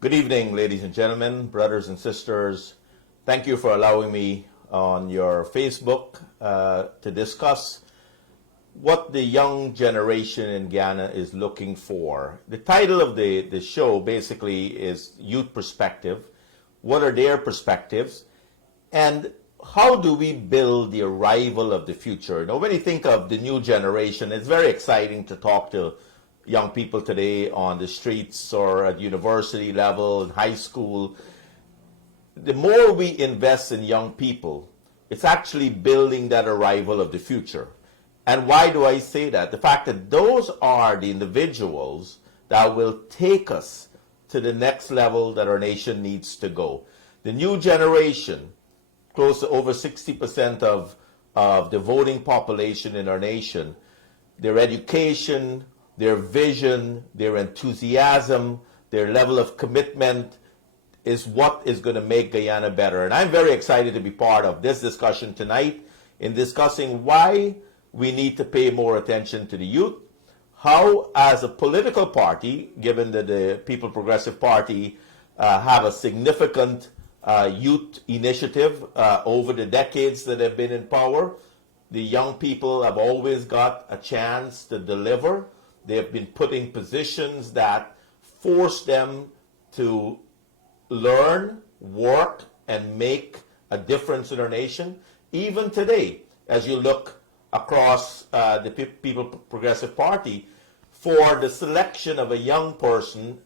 Good evening, ladies and gentlemen, brothers and sisters. Thank you for allowing me on your Facebook to discuss what the young generation in Guyana is looking for. The title of the show basically is Youth Perspective. What are their perspectives? And how do we build the arrival of the future? Now, when you think of the new generation, it's very exciting to talk to young people today on the streets or at university level, in high school. The more we invest in young people, it's actually building that arrival of the future. And why do I say that? The fact that those are the individuals that will take us to the next level that our nation needs to go. The new generation, close to over 60% of the voting population in our nation, their education, their vision, their enthusiasm, their level of commitment is what is going to make Guyana better. And I'm very excited to be part of this discussion tonight in discussing why we need to pay more attention to the youth, how as a political party, given that the People Progressive Party have a significant youth initiative over the decades that have been in power, the young people have always got a chance to deliver. They have been put in positions that force them to learn, work, and make a difference in our nation. Even today, as you look across the People Progressive Party, for the selection of a young person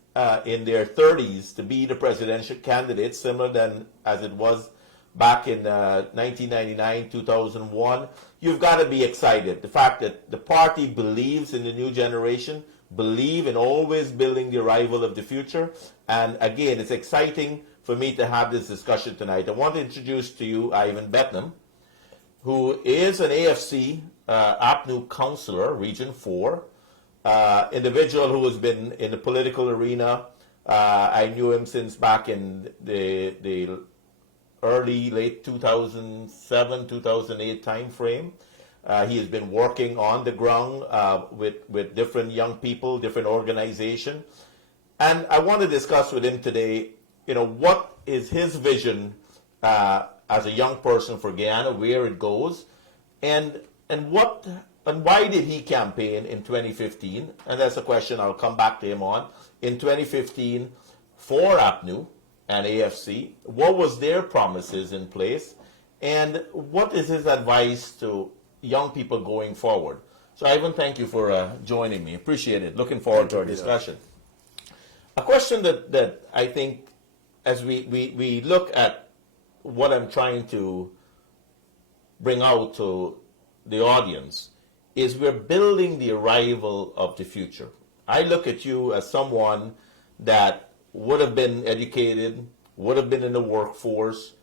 in their 30s to be the presidential candidate, similar than as it was back in 1999, 2001, you've got to be excited. The fact that the party believes in the new generation, believe in always building the arrival of the future. And again, it's exciting for me to have this discussion tonight. I want to introduce to you Ivan Bentham, who is an AFC APNU Councillor, Region 4, individual who has been in the political arena. I knew him since back in the late 2007, 2008 time frame. He has been working on the ground with different young people, different organizations. And I want to discuss with him today, what is his vision as a young person for Guyana, where it goes, and why did he campaign in 2015? And that's a question I'll come back to him on. In 2015 for APNU and AFC, what was their promises in place, and what is his advice to young people going forward? So Ivan, thank you for joining me. Appreciate it. Looking forward to our discussion. A question that I think, as we look at what I'm trying to bring out to the audience, is we're building the arrival of the future. I look at you as someone that would have been educated, would have been in the workforce,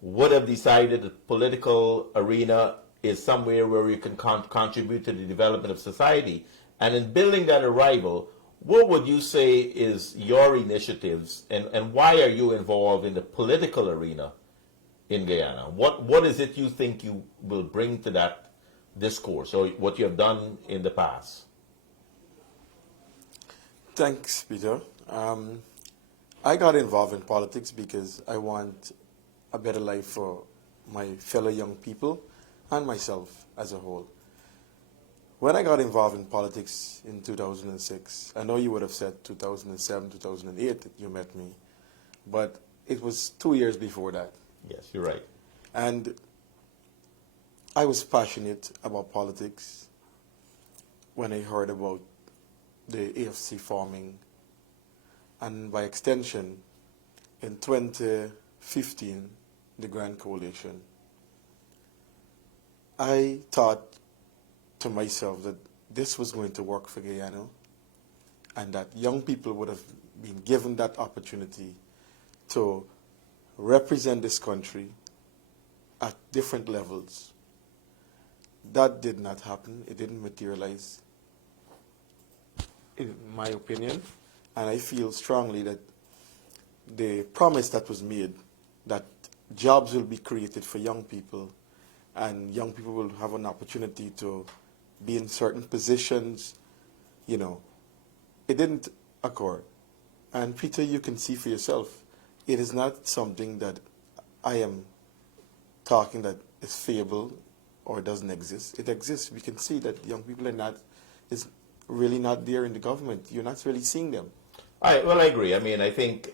would have decided the political arena is somewhere where you can contribute to the development of society. And in building that arrival, what would you say is your initiatives, and why are you involved in the political arena in Guyana? What is it you think you will bring to that discourse, or what you have done in the past? Thanks, Peter. I got involved in politics because I want a better life for my fellow young people and myself as a whole. When I got involved in politics in 2006, I know you would have said 2007, 2008 that you met me, but it was 2 years before that. Yes, you're right. And I was passionate about politics when I heard about the AFC forming, and by extension, in 2015, the Grand Coalition. I thought to myself that this was going to work for Guyana, and that young people would have been given that opportunity to represent this country at different levels. That did not happen. It didn't materialize, in my opinion. And I feel strongly that the promise that was made, that jobs will be created for young people, and young people will have an opportunity to be in certain positions, it didn't occur. And Peter, you can see for yourself, it is not something that I am talking that is fable or doesn't exist. It exists. We can see that young people is really not there in the government. You're not really seeing them. Well, I agree. I mean, I think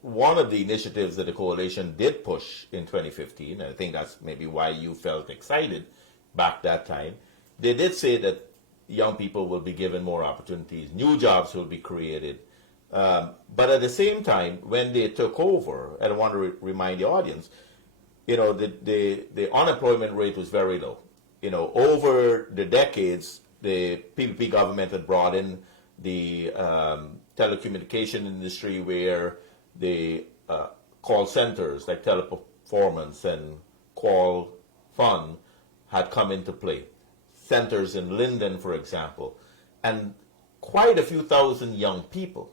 one of the initiatives that the coalition did push in 2015, and I think that's maybe why you felt excited back that time, they did say that young people will be given more opportunities, new jobs will be created. But at the same time, when they took over, and I want to remind the audience, the unemployment rate was very low. Over the decades, the PPP government had brought in the telecommunication industry, where the call centers like Teleperformance and Call Fund had come into play. Centers in Linden, for example. And quite a few thousand young people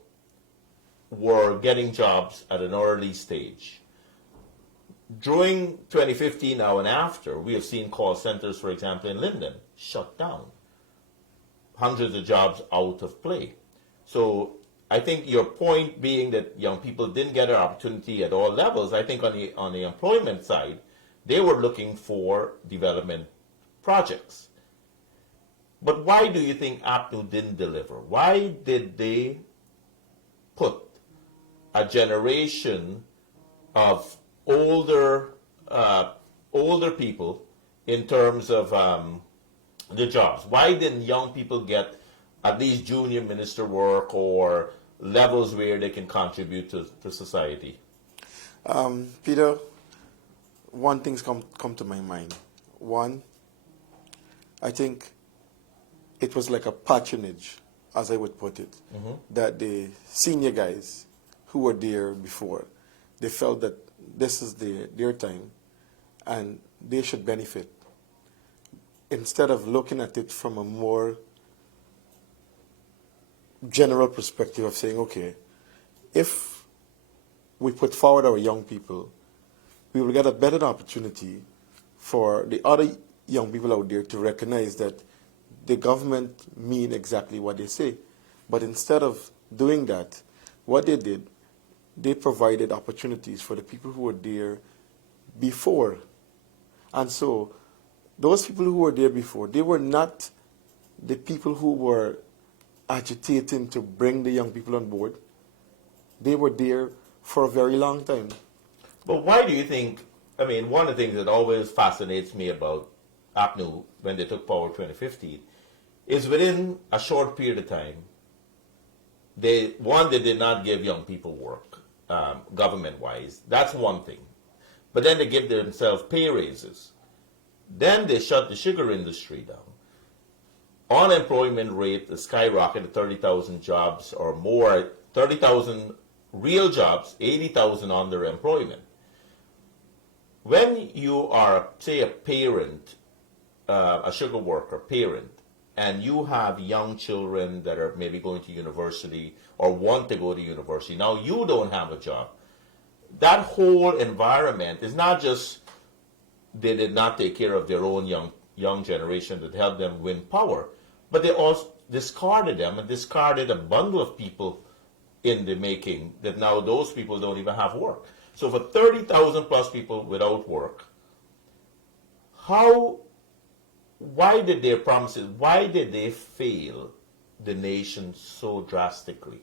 were getting jobs at an early stage. During 2015, now and after, we have seen call centers, for example, in Linden, shut down. Hundreds of jobs out of play. So I think your point being that young people didn't get an opportunity at all levels, I think on the employment side, they were looking for development projects. But why do you think APNU didn't deliver? Why did they put a generation of older people in terms of the jobs? Why didn't young people get at least junior minister work or levels where they can contribute to society? Peter, one thing's come to my mind. One, I think it was like a patronage, as I would put it, that the senior guys who were there before, they felt that this is their time and they should benefit, instead of looking at it from a more general perspective of saying, okay, if we put forward our young people, we will get a better opportunity for the other young people out there to recognize that the government mean exactly what they say. But instead of doing that, what they did, they provided opportunities for the people who were there before. And so those people who were there before, they were not the people who were agitating to bring the young people on board. They were there for a very long time. But why do you think, I mean, one of the things that always fascinates me about APNU when they took power in 2015 is within a short period of time, they did not give young people work, government-wise. That's one thing. But then they give themselves pay raises. Then they shut the sugar industry down. Unemployment rate skyrocketed, 30,000 jobs or more, 30,000 real jobs, 80,000 underemployment. When you are, say, a parent, a sugar worker parent, and you have young children that are maybe going to university or want to go to university, now you don't have a job. That whole environment is not just they did not take care of their own young generation that helped them win power, but they also discarded them and discarded a bundle of people in the making that now those people don't even have work. So for 30,000 plus people without work, why did their promises, why did they fail the nation so drastically?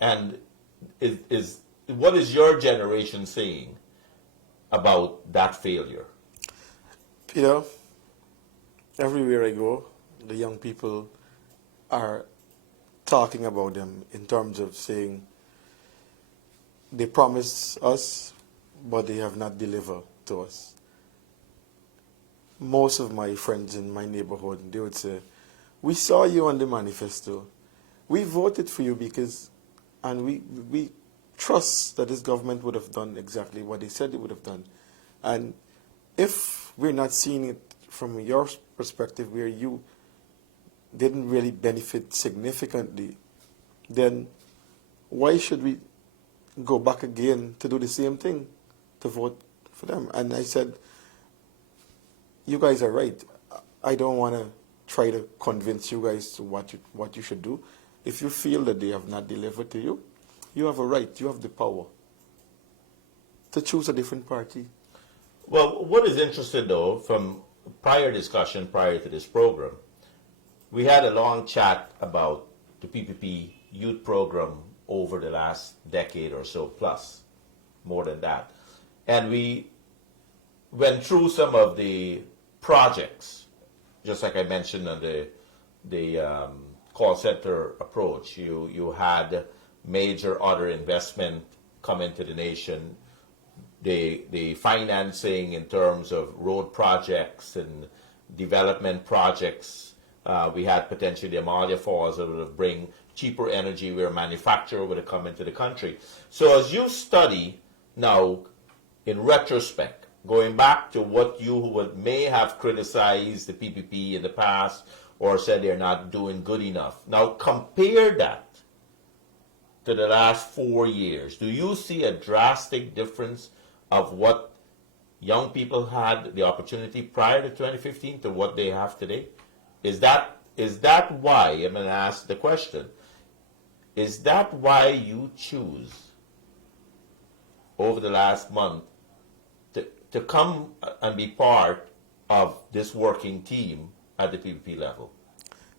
And what is your generation saying about that failure? Peter, everywhere I go, the young people are talking about them in terms of saying they promised us, but they have not delivered to us. Most of my friends in my neighborhood, they would say, we saw you on the manifesto. We voted for you because, and we trust that this government would have done exactly what they said it would have done. And if we're not seeing it from your perspective, where you didn't really benefit significantly, then why should we go back again to do the same thing, to vote for them? And I said, you guys are right. I don't want to try to convince you guys to what you should do. If you feel that they have not delivered to you, you have a right, you have the power to choose a different party. Well, what is interesting though, from prior discussion prior to this program, we had a long chat about the PPP youth program over the last decade or so plus, more than that. And we went through some of the projects, just like I mentioned on the call center approach. You had major other investment come into the nation, the financing in terms of road projects and development projects. We had potentially the Amalia Falls that would bring cheaper energy where manufacturer would have come into the country. So as you study now, in retrospect, going back to what you may have criticized the PPP in the past or said they're not doing good enough. Now compare that to the last 4 years. Do you see a drastic difference of what young people had the opportunity prior to 2015 to what they have today? Is that why, I'm going to ask the question, is that why you choose over the last month to come and be part of this working team at the PPP level?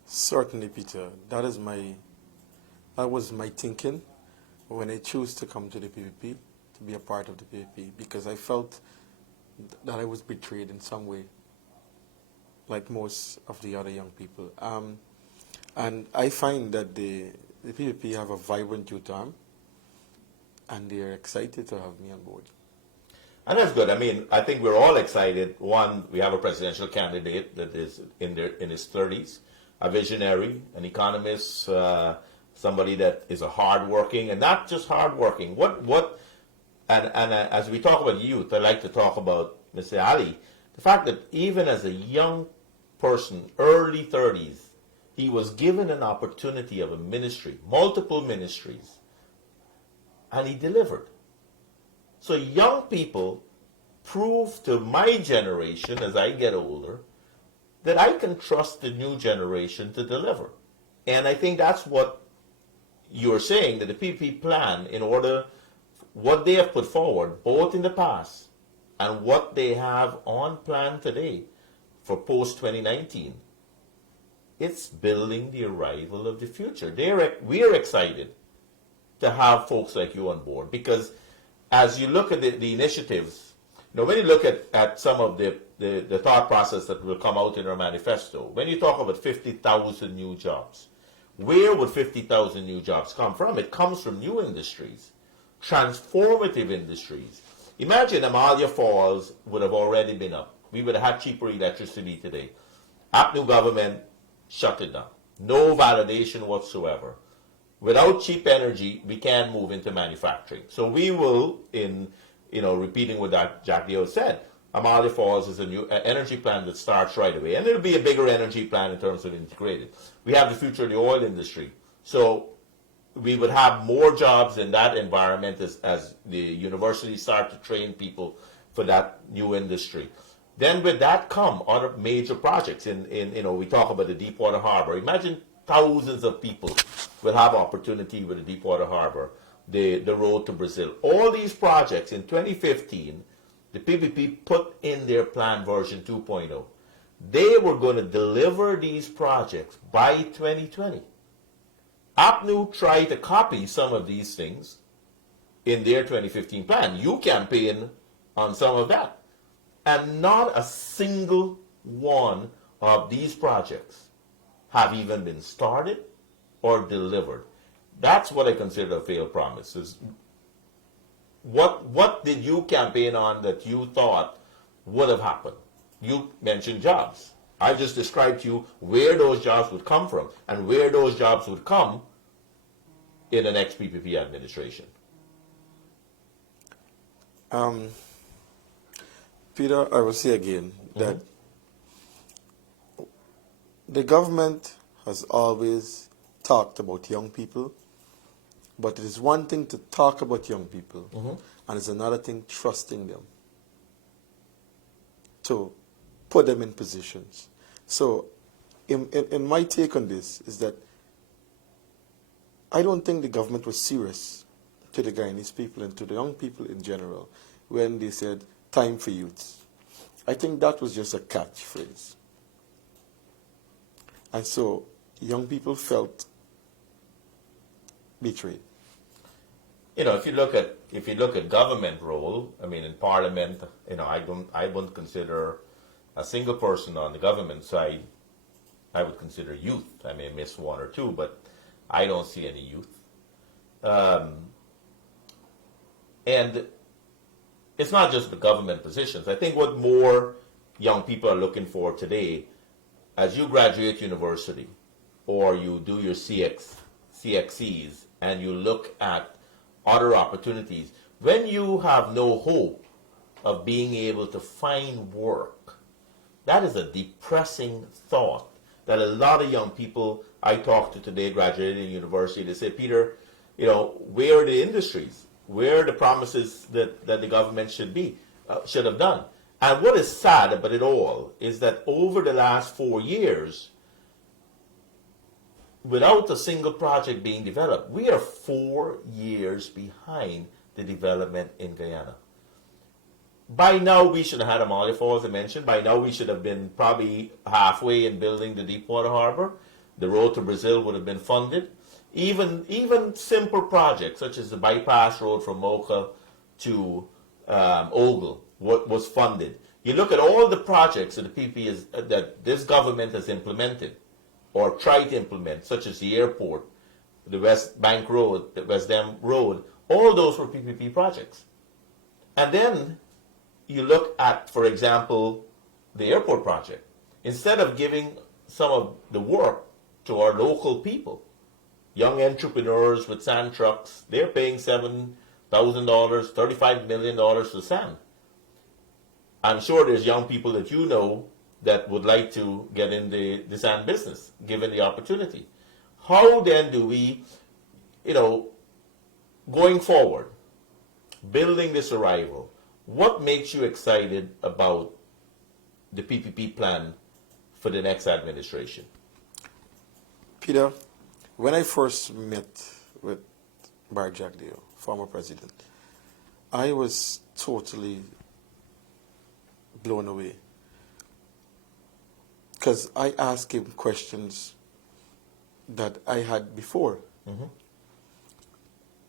Certainly, Peter. That was my thinking when I chose to come to the PPP, to be a part of the PPP, because I felt that I was betrayed in some way, like most of the other young people. And I find that the PPP have a vibrant youth arm, and they're excited to have me on board. And that's good. I mean, I think we're all excited. One, we have a presidential candidate that is in his 30s, a visionary, an economist, somebody that is a hardworking, and not just hardworking. And as we talk about youth, I like to talk about Mr. Ali, the fact that even as a young person, early 30s, he was given an opportunity of a ministry, multiple ministries, and he delivered. So young people prove to my generation, as I get older, that I can trust the new generation to deliver. And I think that's what you're saying, that the PPP plan, in order, what they have put forward, both in the past and what they have on plan today for post-2019, it's building the arrival of the future. We are excited to have folks like you on board, because as you look at the initiatives, when you look at some of the thought process that will come out in our manifesto, when you talk about 50,000 new jobs, where would 50,000 new jobs come from? It comes from new industries, transformative industries. Imagine Amalia Falls would have already been up. We would have had cheaper electricity today. APNU government shut it down. No validation whatsoever. Without cheap energy, we can't move into manufacturing. So we will, repeating what Jack Dio said, Amalia Falls is a new energy plant that starts right away. And it'll be a bigger energy plant in terms of integrated. We have the future of the oil industry. So we would have more jobs in that environment as the universities start to train people for that new industry. Then with that come other major projects. We talk about the Deepwater Harbor. Imagine thousands of people will have opportunity with the Deepwater Harbor, the road to Brazil. All these projects in 2015, the PPP put in their plan version 2.0. They were going to deliver these projects by 2020. APNU tried to copy some of these things in their 2015 plan. You campaign on some of that. And not a single one of these projects have even been started or delivered. That's what I consider a failed promise. What did you campaign on that you thought would have happened? You mentioned jobs. I just described to you where those jobs would come from and where those jobs would come in the next PPP administration. Peter, I will say again that the government has always talked about young people, but it is one thing to talk about young people, and it's another thing trusting them to put them in positions. So in my take on this is that I don't think the government was serious to the Guyanese people and to the young people in general when they said, time for youth. I think that was just a catchphrase. And so young people felt betrayed. You know, if you look at government role, I mean, in Parliament, you know, I wouldn't consider a single person on the government side. I would consider youth. I may miss one or two, but I don't see any youth. And it's not just the government positions. I think what more young people are looking for today, as you graduate university or you do your CXCs and you look at other opportunities, when you have no hope of being able to find work, that is a depressing thought that a lot of young people I talked to today, graduating university, they say, Peter, you know, where are the industries? Where are the promises that the government should have done? And what is sad about it all is that over the last 4 years, without a single project being developed, we are 4 years behind the development in Guyana. By now, we should have had a Molly Falls, I mentioned. By now, we should have been probably halfway in building the Deepwater Harbor. The road to Brazil would have been funded. Even simple projects, such as the bypass road from Mocha to Ogle, was funded. You look at all the projects that the PP that this government has implemented or tried to implement, such as the airport, the West Bank Road, the West Dam Road, all those were PPP projects. And then you look at, for example, the airport project. Instead of giving some of the work to our local people, young entrepreneurs with sand trucks, they're paying $7,000, $35 million for sand. I'm sure there's young people that you know that would like to get in the sand business, given the opportunity. How then do we, you know, going forward, building this arrival, what makes you excited about the PPP plan for the next administration? Peter, when I first met with Bar Jagdeo, former president, I was totally blown away because I asked him questions that I had before. Mm-hmm.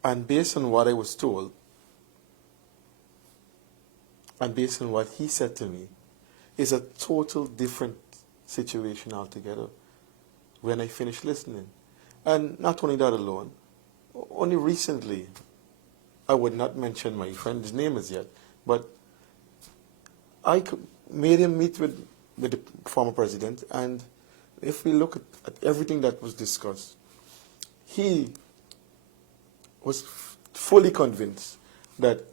And based on what I was told, and based on what he said to me, is a total different situation altogether when I finished listening. And not only that alone, only recently, I would not mention my friend's name as yet, but I made him meet with the former president, and if we look at everything that was discussed, he was fully convinced that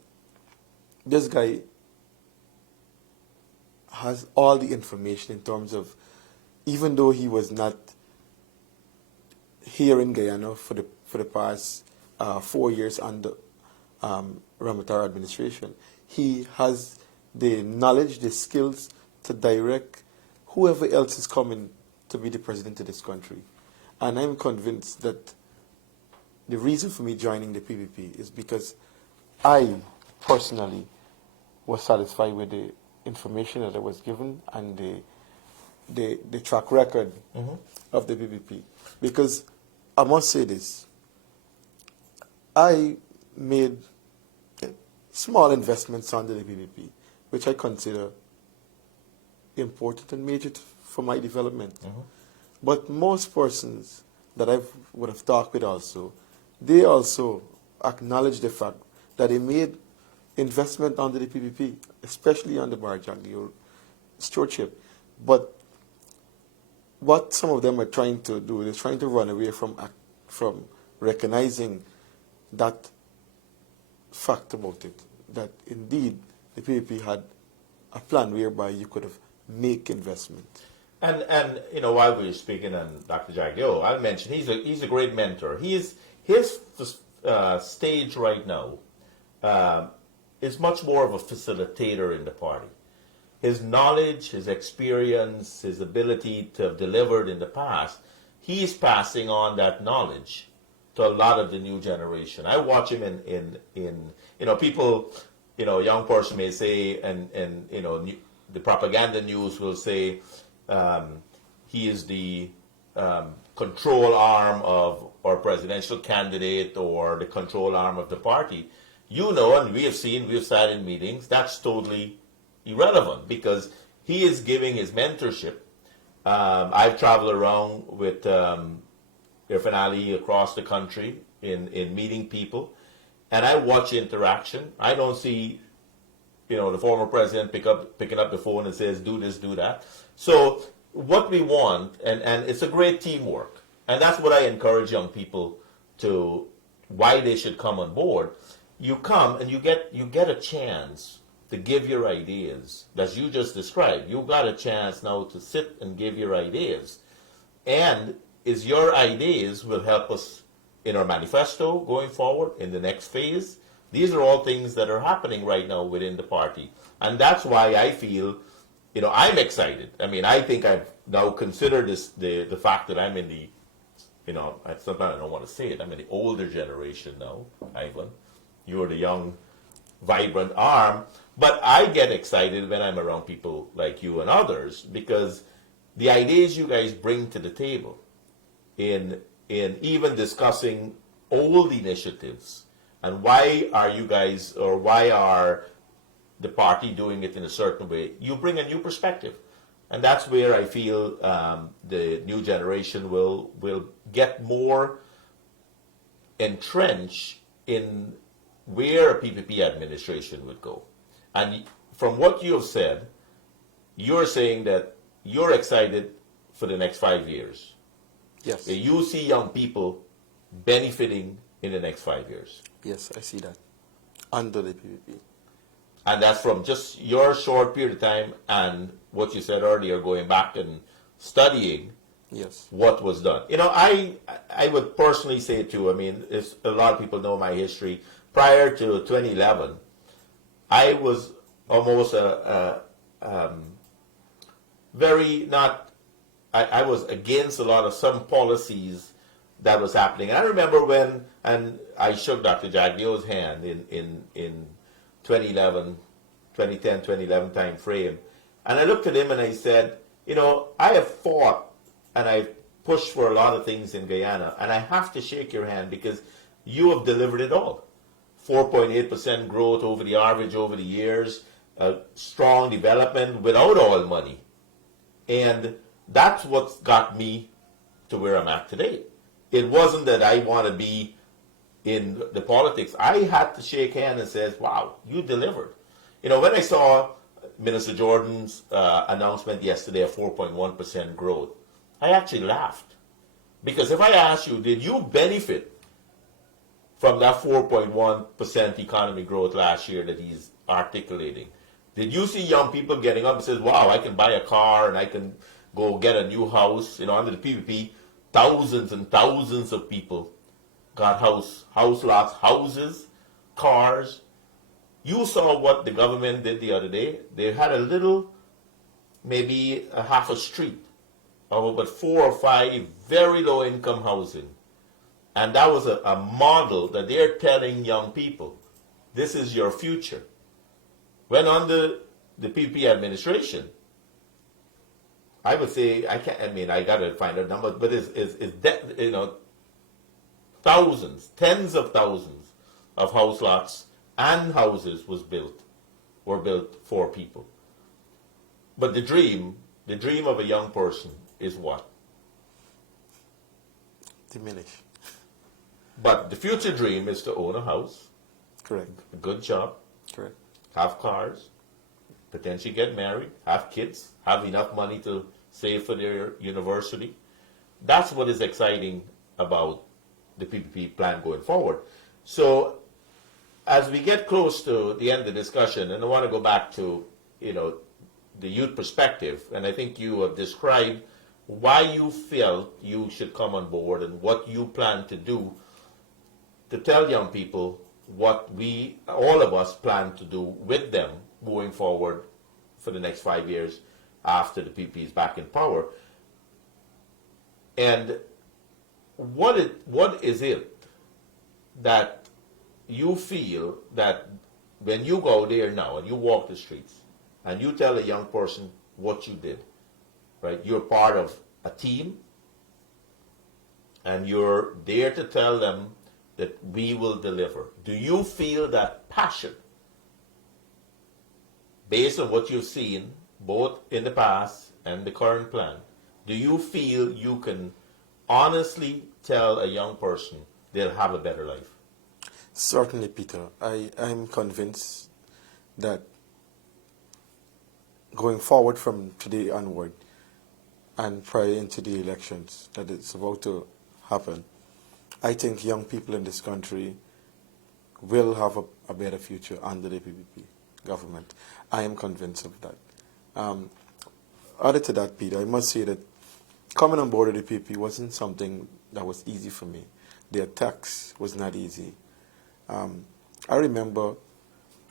this guy has all the information in terms of, even though he was not here in Guyana for the past 4 years under Ramatara administration, he has the knowledge, the skills to direct whoever else is coming to be the president of this country. And I'm convinced that the reason for me joining the PPP is because I personally was satisfied with the information that I was given and the track record Mm-hmm. of the PPP. Because I must say this, I made small investments under the PPP, which I consider important and major for my development. Mm-hmm. But most persons that I would have talked with also, they also acknowledge the fact that they made investment under the PPP, especially under Bar Jagdeo stewardship. But what some of them are trying to do is trying to run away from recognizing that fact about it, that indeed the PPP had a plan whereby you could have make investment. And you know, while we were speaking on Dr. Jagdeo, I'll mention he's a great mentor. His stage right now is much more of a facilitator in the party. His knowledge, his experience, his ability to have delivered in the past, he is passing on that knowledge to a lot of the new generation. I watch him in people, young person may say, and the propaganda news will say he is the control arm of our presidential candidate or the control arm of the party. And we've sat in meetings, that's totally irrelevant because he is giving his mentorship. I've traveled around with Irfan Ali across the country in meeting people, and I watch interaction. I don't see, the former president picking up the phone and says, do this, do that. So what we want, and it's a great teamwork, and that's what I encourage young people why they should come on board. You come and you get a chance to give your ideas, as you just described. You got a chance now to sit and give your ideas, and your ideas will help us in our manifesto going forward in the next phase. These are all things that are happening right now within the party, and that's why I feel, I'm excited. I mean, I think I've now considered the fact that I'm in the, sometimes I don't want to say it, I'm in the older generation now, Ivan. You're the young, vibrant arm. But I get excited when I'm around people like you and others because the ideas you guys bring to the table in even discussing old initiatives and why are the party doing it in a certain way, you bring a new perspective. And that's where I feel the new generation will get more entrenched in where a PPP administration would go. And from what you have said, you're saying that you're excited for the next 5 years. Yes. You see young people benefiting in the next 5 years. Yes, I see that. Under the PPP. And that's from just your short period of time and what you said earlier, going back and studying what was done. I would personally say too, a lot of people know my history. Prior to 2011, I was almost I was against a lot of some policies that was happening. And I remember and I shook Dr. Jaglio's hand in 2010, 2011 time frame. And I looked at him and I said, I have fought and I've pushed for a lot of things in Guyana, and I have to shake your hand because you have delivered it all. 4.8% growth over the average over the years, strong development without oil money. And that's what's got me to where I'm at today. It wasn't that I want to be in the politics. I had to shake hands and say, wow, you delivered. When I saw Minister Jordan's announcement yesterday of 4.1% growth, I actually laughed. Because if I asked you, did you benefit from that 4.1% economy growth last year that he's articulating? Did you see young people getting up and says, wow, I can buy a car and I can go get a new house? Under the PPP, thousands and thousands of people got house lots, houses, cars. You saw what the government did the other day. They had a little, maybe a half a street of about 4 or 5 very low income housing. And that was a model that they're telling young people, this is your future. When under the PP administration, I would say, I got to find a number, but thousands, tens of thousands of house lots and houses were built for people. But the dream of a young person is what? Diminish. But the future dream is to own a house. Correct. A good job. Correct. Have cars. Potentially get married. Have kids. Have enough money to save for their university. That's what is exciting about the PPP plan going forward. So as we get close to the end of the discussion, and I want to go back to, the youth perspective, and I think you have described why you felt you should come on board and what you plan to do to tell young people what all of us plan to do with them going forward for the next 5 years after the PP is back in power. And what is it that you feel that when you go there now and you walk the streets and you tell a young person what you did, right? You're part of a team and you're there to tell them that we will deliver. Do you feel that passion based on what you've seen both in the past and the current plan? Do you feel you can honestly tell a young person they'll have a better life? Certainly, Peter. I'm convinced that going forward from today onward and prior into the elections that it's about to happen, I think young people in this country will have a better future under the PPP government. I am convinced of that. Added to that, Peter, I must say that coming on board with the PPP wasn't something that was easy for me. The attacks was not easy. I remember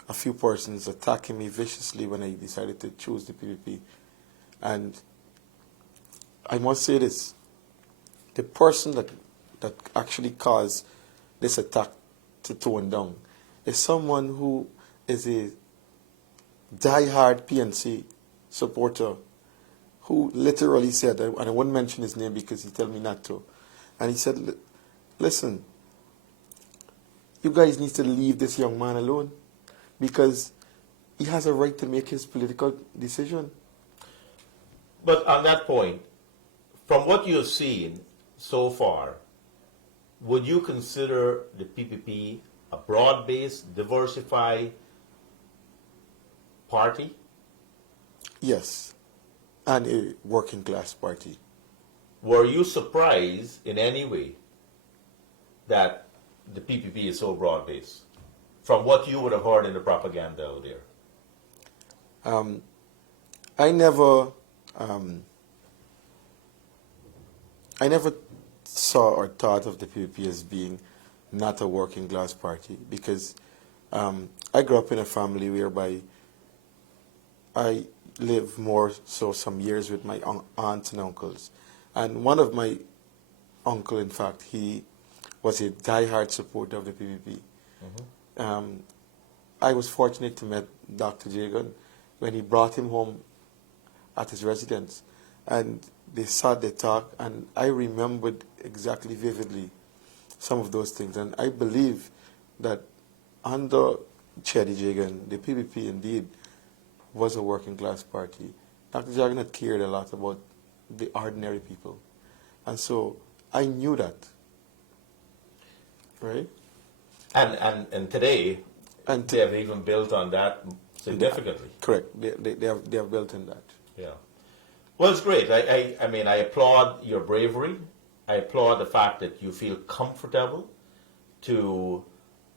a few persons attacking me viciously when I decided to choose the PPP. And I must say this, the person that actually caused this attack to tone down is someone who is a die-hard PNC supporter who literally said, and I won't mention his name because he told me not to, and he said, listen, you guys need to leave this young man alone because he has a right to make his political decision. But on that point, from what you've seen so far, would you consider the PPP a broad-based, diversified party? Yes, and a working-class party. Were you surprised in any way that the PPP is so broad-based from what you would have heard in the propaganda out there? I never saw or thought of the PPP as being not a working class party because I grew up in a family whereby I lived more so some years with my aunts and uncles. And one of my uncle, in fact, he was a die-hard supporter of the PPP. Mm-hmm. I was fortunate to meet Dr. Jagan when he brought him home at his residence. And they sat, they talked, and I remembered exactly vividly some of those things. And I believe that under Chedi Jagan, the PPP indeed was a working class party. Dr. Jagan had cared a lot about the ordinary people. And so I knew that. Right? And today, they have even built on that significantly. Correct. They have built on that. Yeah. Well, it's great. I mean, I applaud your bravery. I applaud the fact that you feel comfortable to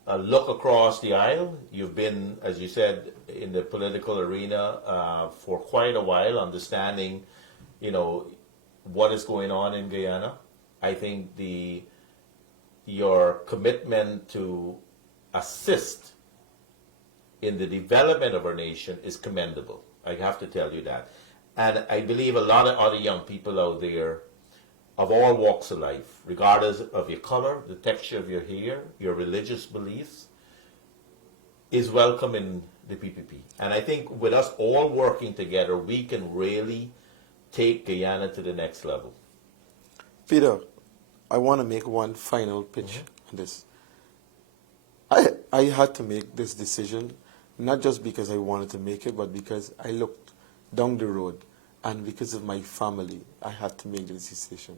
look across the aisle. You've been, as you said, in the political arena for quite a while, understanding, what is going on in Guyana. I think your commitment to assist in the development of our nation is commendable. I have to tell you that. And I believe a lot of other young people out there of all walks of life, regardless of your color, the texture of your hair, your religious beliefs, is welcome in the PPP. And I think with us all working together, we can really take Guyana to the next level. Peter, I want to make one final pitch on this. I had to make this decision, not just because I wanted to make it, but because I looked down the road, and because of my family, I had to make this decision.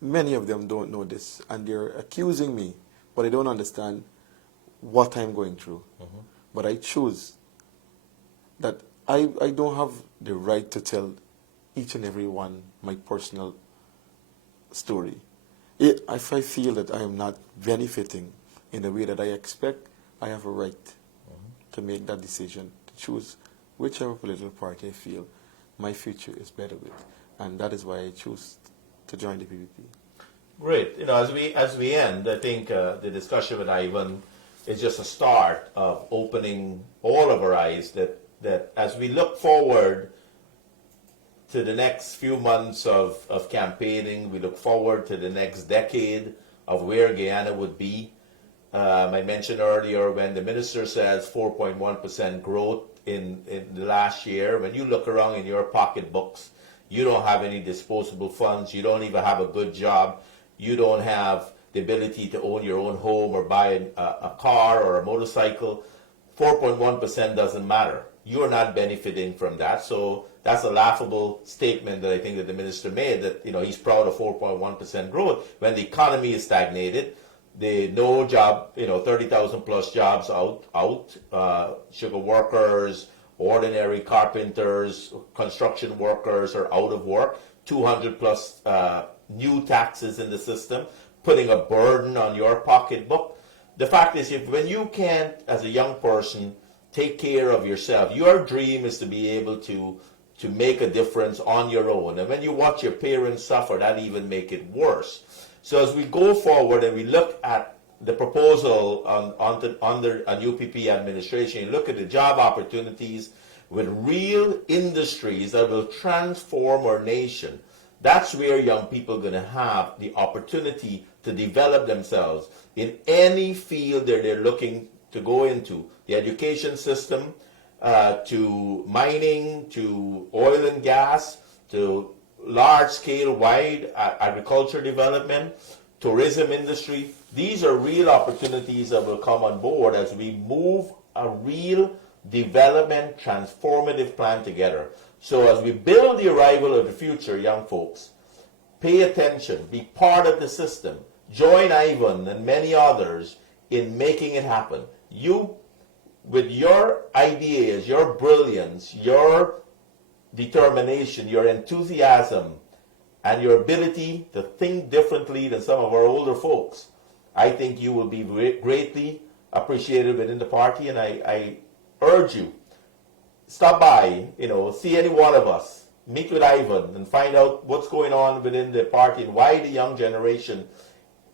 Many of them don't know this, and they're accusing me, but they don't understand what I'm going through. Mm-hmm. But I choose that I don't have the right to tell each and every one my personal story. If I feel that I am not benefiting in the way that I expect, I have a right to make that decision, to choose whichever political party I feel my future is better with. And that is why I choose to join the PPP. Great. As we end, I think the discussion with Ivan is just a start of opening all of our eyes that as we look forward to the next few months of campaigning. We look forward to the next decade of where Guyana would be. I mentioned earlier when the minister says 4.1% growth in the last year, when you look around in your pocketbooks, you don't have any disposable funds, you don't even have a good job, you don't have the ability to own your own home or buy a car or a motorcycle, 4.1% doesn't matter. You're not benefiting from that. So that's a laughable statement that I think that the minister made, that he's proud of 4.1% growth when the economy is stagnated. The no job, 30,000 plus jobs out, sugar workers, ordinary carpenters, construction workers are out of work, 200 plus new taxes in the system, putting a burden on your pocketbook. The fact is, when you can't, as a young person, take care of yourself, your dream is to be able to make a difference on your own. And when you watch your parents suffer, that even make it worse. So as we go forward and we look at the proposal under a new UPP administration, you look at the job opportunities with real industries that will transform our nation. That's where young people are going to have the opportunity to develop themselves in any field that they're looking to go into. The education system, to mining, to oil and gas, to large-scale, wide agriculture development, tourism industry. These are real opportunities that will come on board as we move a real development transformative plan together. So as we build the arrival of the future, young folks, pay attention, be part of the system, join Ivan and many others in making it happen. You, with your ideas, your brilliance, your determination, your enthusiasm, and your ability to think differently than some of our older folks, I think you will be greatly appreciated within the party, and I urge you, stop by, see any one of us, meet with Ivan, and find out what's going on within the party and why the young generation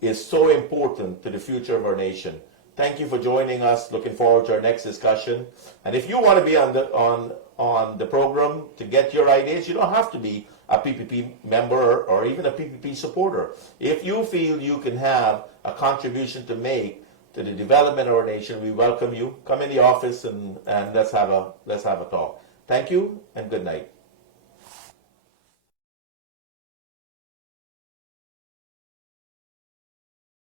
is so important to the future of our nation. Thank you for joining us. Looking forward to our next discussion. And if you want to be on the program to get your ideas, you don't have to be a PPP member or even a PPP supporter. If you feel you can have a contribution to make to the development of our nation, we welcome you. Come in the office and let's have a talk. Thank you and good night.